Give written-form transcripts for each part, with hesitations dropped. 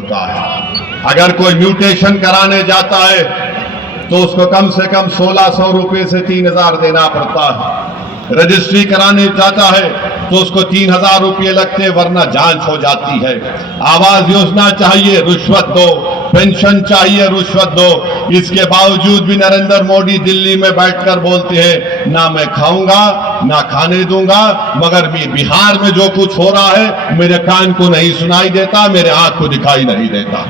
होता है। अगर कोई म्यूटेशन कराने जाता है तो उसको कम से कम 1600 रुपये से 3000 देना पड़ता है। रजिस्ट्री कराने जाता है तो उसको 3000 रुपये लगते, वरना जांच हो जाती है। आवास योजना चाहिए, रिश्वत दो। पेंशन चाहिए, रिश्वत दो। इसके बावजूद भी नरेंद्र मोदी दिल्ली में बैठकर बोलते हैं ना मैं खाऊंगा ना खाने दूंगा, मगर बिहार में जो कुछ हो रहा है मेरे कान को नहीं सुनाई देता, मेरे आंख को दिखाई नहीं देता।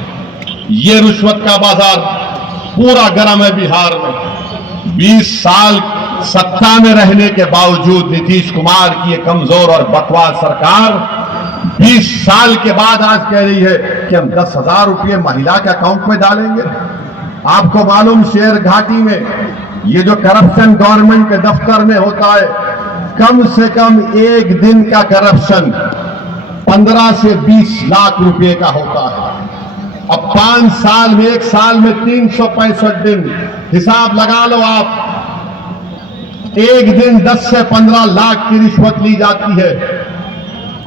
ये रिश्वत का बाजार पूरा गर्म है बिहार में। 20 साल सत्ता में रहने के बावजूद नीतीश कुमार की एक कमजोर और बकवास सरकार 20 साल के बाद आज कह रही है कि हम 10,000 रुपये महिला के अकाउंट में डालेंगे। आपको मालूम शेर घाटी में ये जो करप्शन गवर्नमेंट के दफ्तर में होता है, कम से कम एक दिन का करप्शन 15 से 20 लाख रुपए का होता है। अब 5 साल में, एक साल में 365 दिन, हिसाब लगा लो आप। एक दिन 10 से 15 लाख की रिश्वत ली जाती है।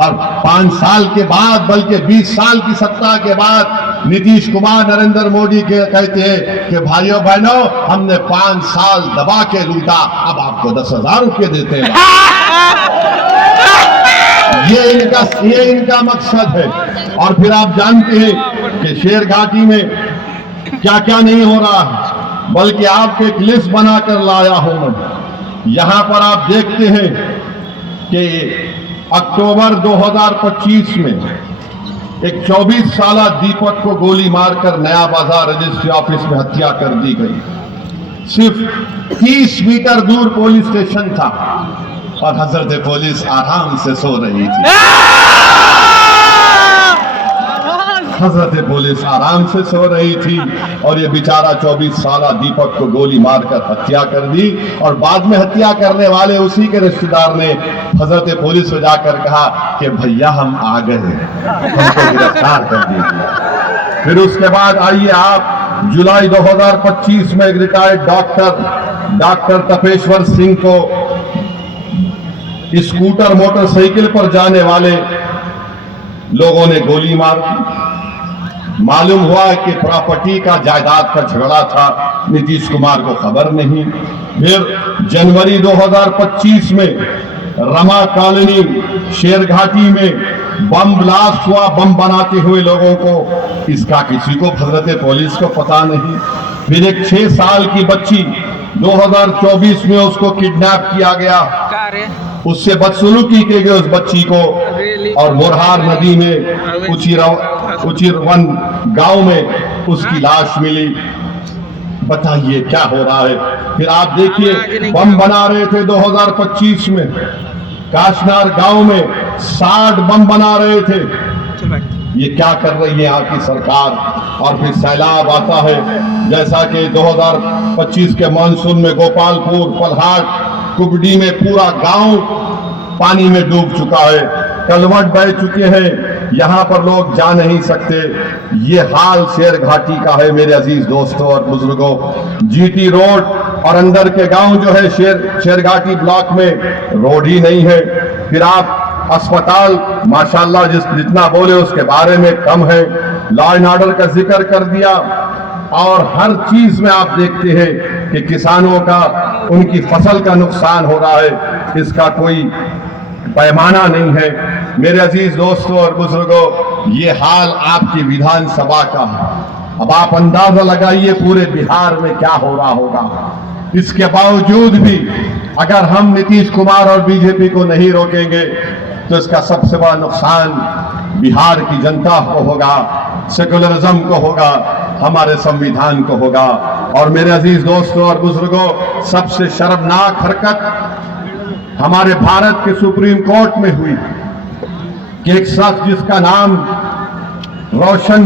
और 5 साल के बाद, बल्कि 20 साल की सत्ता के बाद नीतीश कुमार नरेंद्र मोदी के कहते हैं कि भाइयों बहनों हमने 5 साल दबा के लूटा, अब आपको 10,000 रुपये देते हैं। ये इनका मकसद है। और फिर आप जानते हैं कि शेर घाटी में क्या क्या नहीं हो रहा है, बल्कि आपके एक लिस्ट बनाकर लाया हूं मैं। यहां पर आप देखते हैं कि अक्टूबर 2025 में एक 24 साला दीपक को गोली मारकर नया बाजार रजिस्ट्री ऑफिस में हत्या कर दी गई। सिर्फ 30 मीटर दूर पुलिस स्टेशन था और हजरत पुलिस आराम से सो रही थी। हजरत पुलिस आराम से सो रही थी और ये बेचारा 24 साला दीपक को गोली मारकर हत्या कर दी। और बाद में हत्या करने वाले उसी के रिश्तेदार ने हजरत पुलिस को जाकर कहा कि भैया हम आ गए, हमको गिरफ्तार कर दीजिए। फिर उसके बाद आइए आप, जुलाई 2025 में एक रिटायर्ड डॉक्टर तपेश्वर सिंह को स्कूटर मोटरसाइकिल पर जाने वाले लोगों ने गोली मार दी। मालूम हुआ कि प्रॉपर्टी का, जायदाद का झगड़ा था, नीतीश कुमार को खबर नहीं। फिर जनवरी 2025 में रमा कॉलोनी शेरघाटी में बम ब्लास्ट हुआ, बम बनाते हुए लोगों को, इसका किसी को, हजरत पुलिस को पता नहीं। फिर एक 6 साल की बच्ची 2024 में उसको किडनैप किया गया, उससे बदसलूकी की गई उस बच्ची को, और मोरहार नदी में उचिरवन गांव में उसकी लाश मिली। बताइए क्या हो रहा है। फिर आप देखिए बम बना रहे थे 2025 में काशनार गांव में, 60 बम बना रहे थे। ये क्या कर रही है यहाँ की सरकार। और फिर सैलाब आता है, जैसा कि 2025 के मानसून में गोपालपुर, पलहाट, कुबड़ी में पूरा गांव पानी में डूब चुका है, कलवट बह चुके हैं, यहां पर लोग जा नहीं सकते। ये हाल शेर घाटी का है मेरे अजीज दोस्तों और बुजुर्गों। जीटी रोड और अंदर के गांव जो है शेर घाटी ब्लॉक में रोड ही नहीं है। फिर आप अस्पताल माशाल्लाह जितना बोले उसके बारे में कम है। लॉ एंड ऑर्डर का जिक्र कर दिया, और हर चीज में आप देखते हैं कि किसानों का, उनकी फसल का नुकसान हो रहा है, इसका कोई पैमाना नहीं है। मेरे अजीज दोस्तों और बुजुर्गों, ये हाल आपकी विधानसभा का है। अब आप अंदाजा लगाइए पूरे बिहार में क्या हो रहा होगा। इसके बावजूद भी अगर हम नीतीश कुमार और बीजेपी को नहीं रोकेंगे तो इसका सबसे बड़ा नुकसान बिहार की जनता को होगा, सेकुलरिज्म को होगा, हमारे संविधान को होगा। और मेरे अजीज दोस्तों और बुजुर्गों, सबसे शर्मनाक हरकत हमारे भारत के सुप्रीम कोर्ट में हुई कि एक शख्स जिसका नाम रोशन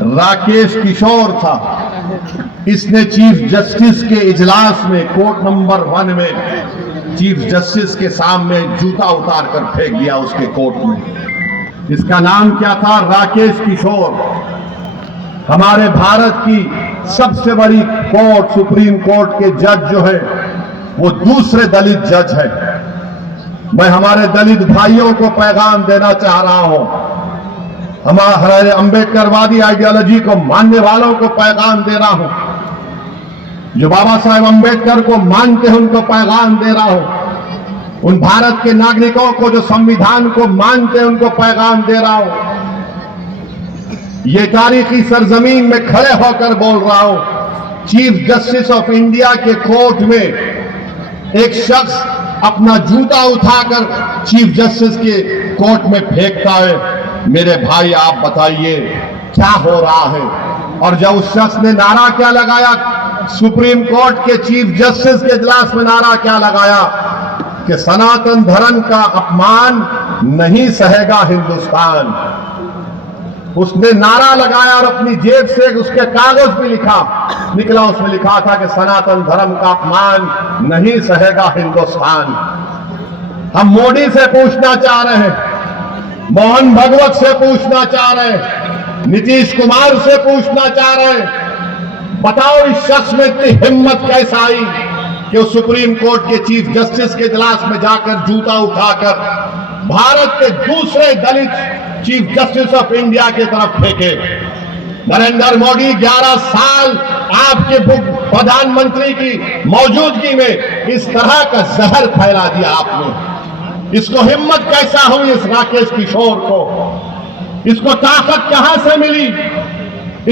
राकेश किशोर था, इसने चीफ जस्टिस के इजलास में, कोर्ट नंबर 1 में चीफ जस्टिस के सामने जूता उतार कर फेंक दिया उसके कोर्ट में। इसका नाम क्या था? राकेश किशोर। हमारे भारत की सबसे बड़ी कोर्ट, सुप्रीम कोर्ट के जज जो है वो दूसरे दलित जज है। मैं हमारे दलित भाइयों को पैगाम देना चाह रहा हूं हमारे अंबेडकरवादी आइडियोलॉजी को मानने वालों को पैगाम दे रहा हूं, जो बाबा साहेब अंबेडकर को मानते हैं उनको पैगाम दे रहा हूं, उन भारत के नागरिकों को जो संविधान को मानते हैं उनको पैगाम दे रहा हूं। ये तारीखी सरजमीन में खड़े होकर बोल रहा हूं, चीफ जस्टिस ऑफ इंडिया के कोर्ट में एक शख्स अपना जूता उठाकर चीफ जस्टिस के कोर्ट में फेंकता है। मेरे भाई आप बताइए क्या हो रहा है? और जब उस शख्स ने नारा क्या लगाया, सुप्रीम कोर्ट के चीफ जस्टिस के इजलास में नारा क्या लगाया कि सनातन धर्म का अपमान नहीं सहेगा हिंदुस्तान। उसने नारा लगाया और अपनी जेब से उसके कागज भी निकला, उसमें लिखा था कि सनातन धर्म का अपमान नहीं सहेगा हिंदुस्तान। हम मोदी से पूछना चाह रहे हैं, मोहन भगवत से पूछना चाह रहे हैं, नीतीश कुमार से पूछना चाह रहे हैं, बताओ इस शख्स में इतनी हिम्मत कैसे आई कि वो सुप्रीम कोर्ट के चीफ जस्टिस के इजलास में जाकर जूता उठाकर भारत के दूसरे दलित चीफ जस्टिस ऑफ इंडिया की तरफ फेंके। नरेंद्र मोदी 11 साल आपके प्रधानमंत्री की मौजूदगी में इस तरह का जहर फैला दिया आपने। इसको हिम्मत कैसा हुई इस राकेश किशोर को? इसको ताकत कहां से मिली?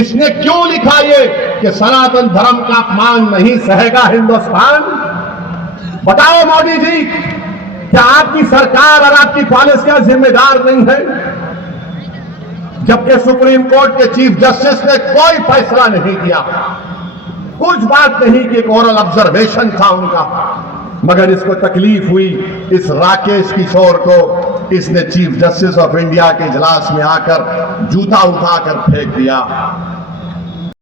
इसने क्यों लिखा ये कि सनातन धर्म का अपमान नहीं सहेगा हिंदुस्तान? बताओ मोदी जी, क्या आपकी सरकार और आपकी पॉलिसियां जिम्मेदार नहीं है? जबकि सुप्रीम कोर्ट के चीफ जस्टिस ने कोई फैसला नहीं किया, कुछ बात नहीं की, ओरल ऑब्जर्वेशन था उनका, मगर इसको तकलीफ हुई इस राकेश किशोर को। इसने चीफ जस्टिस ऑफ इंडिया के इजलास में आकर जूता उठाकर फेंक दिया।